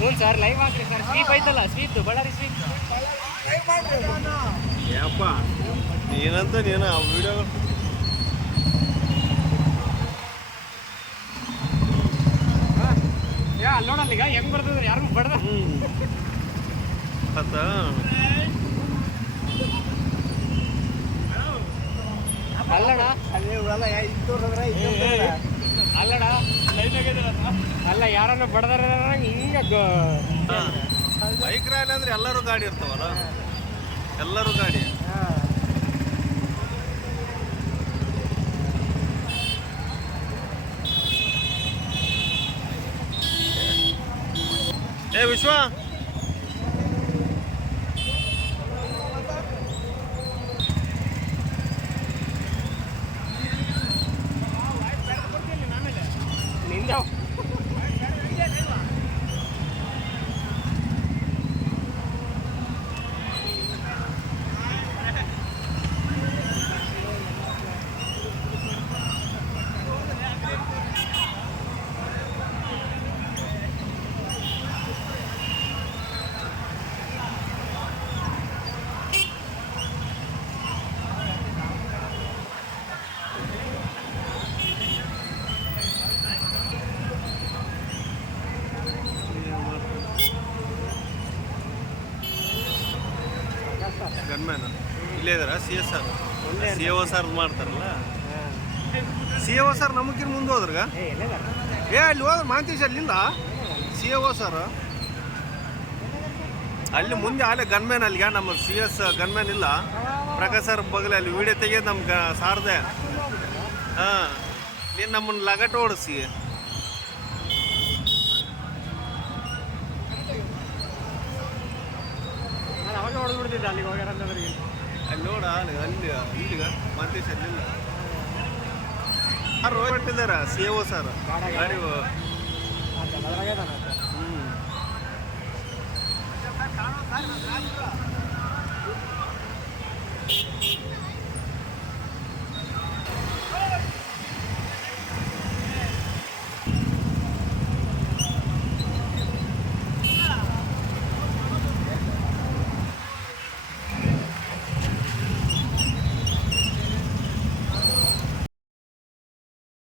ಹ್ಞೂ sir live ಹಾಕ್ರಿ sir. Sweep ಐತಲ್ಲ ಸ್ವೀಪ್ ಬಳ್ಳಾರಿ ಸ್ವೀಪ್ ಯಪ್ಪ ನೀನಂತ ನೀನು ಆ ವಿಡಿಯೋ ಯಾ ಅಲ್ಲಿ ನೋಡಲ್ಲ ಈಗ ಹೆಂಗ್ ಬರ್ತದ ಯಾರಿಗೂ ಬಡ್ದ? ಇವ್ರಲ್ಲ ಅತ್ತ ಅಲ್ಲಣ ಅಲ್ಲಣ ಅಲ್ಲ, ಯಾರನ್ನ ಬಡದಾರ ಹಿಂಗ ಬೈಕ್ ರ್ಯಾಲಿ ಅಂದ್ರೆ ಎಲ್ಲರೂ ಗಾಡಿ ಇರ್ತಾವಲ್ಲ? ಎಲ್ಲರೂ ಗಾಡಿ. ಏ, ವಿಶ್ವ. ಗನ್ಮ್ಯಾನ್ ಇಲ್ಲೇ ಇದಾರ? C S R C O sir ಮಾಡ್ತಾರಲ್ಲ? ಸಿ ಓ ಸರ್ ನಮಗಿನ್ ಮುಂದೆ ಹೋದ್ರಗ? ಏ ಅಲ್ಲಿ ಹೋದ್ರೆ ಮಾಂತೀಶ್ ಅಲ್ಲಿಂದ ಸಿ ಓ ಸರ್ ಅಲ್ಲಿ ಮುಂದೆ ಅಲ್ಲೇ ಗನ್ಮ್ಯಾನ್ ಅಲ್ಲಿಗೆ ನಮ್ಮ ಸಿ ಎಸ್ ಗನ್ಮ್ಯಾನ್ ಇಲ್ಲ. ಪ್ರಕಾಶ್ ಸರ್ ಬಗ್ಲೆ ಅಲ್ಲಿ ವಿಡಿಯೋ ತೆಗೆಯೋದು ನಮ್ಗೆ ಸಾರದೆ. ಹಾಂ. ನೀನು ನಮ್ಮನ್ನು ಲಗಟ್ ಓಡಿಸಿ. ಹೊಡೆದ್ಬಿಡ್ತಿದ್ದೆ ಅಲ್ಲಿಗೆ ಹೋಗ್ಯಾರ ಅಂತಂದ್ರೆ ಅಲ್ಲಿ ನೋಡ ಅಲ್ಲಿ ಅಲ್ಲಿ ಇಲ್ಲಿಗ? ಮಾಂತೀಶ್ ಅಲ್ಲಿಲ್ಲ ಯಾರು ಬಿಟ್ಟಿದ್ದಾರ ಸಿ ಒ ಸರ್. ಗಾಡಿ ಹ್ಞೂ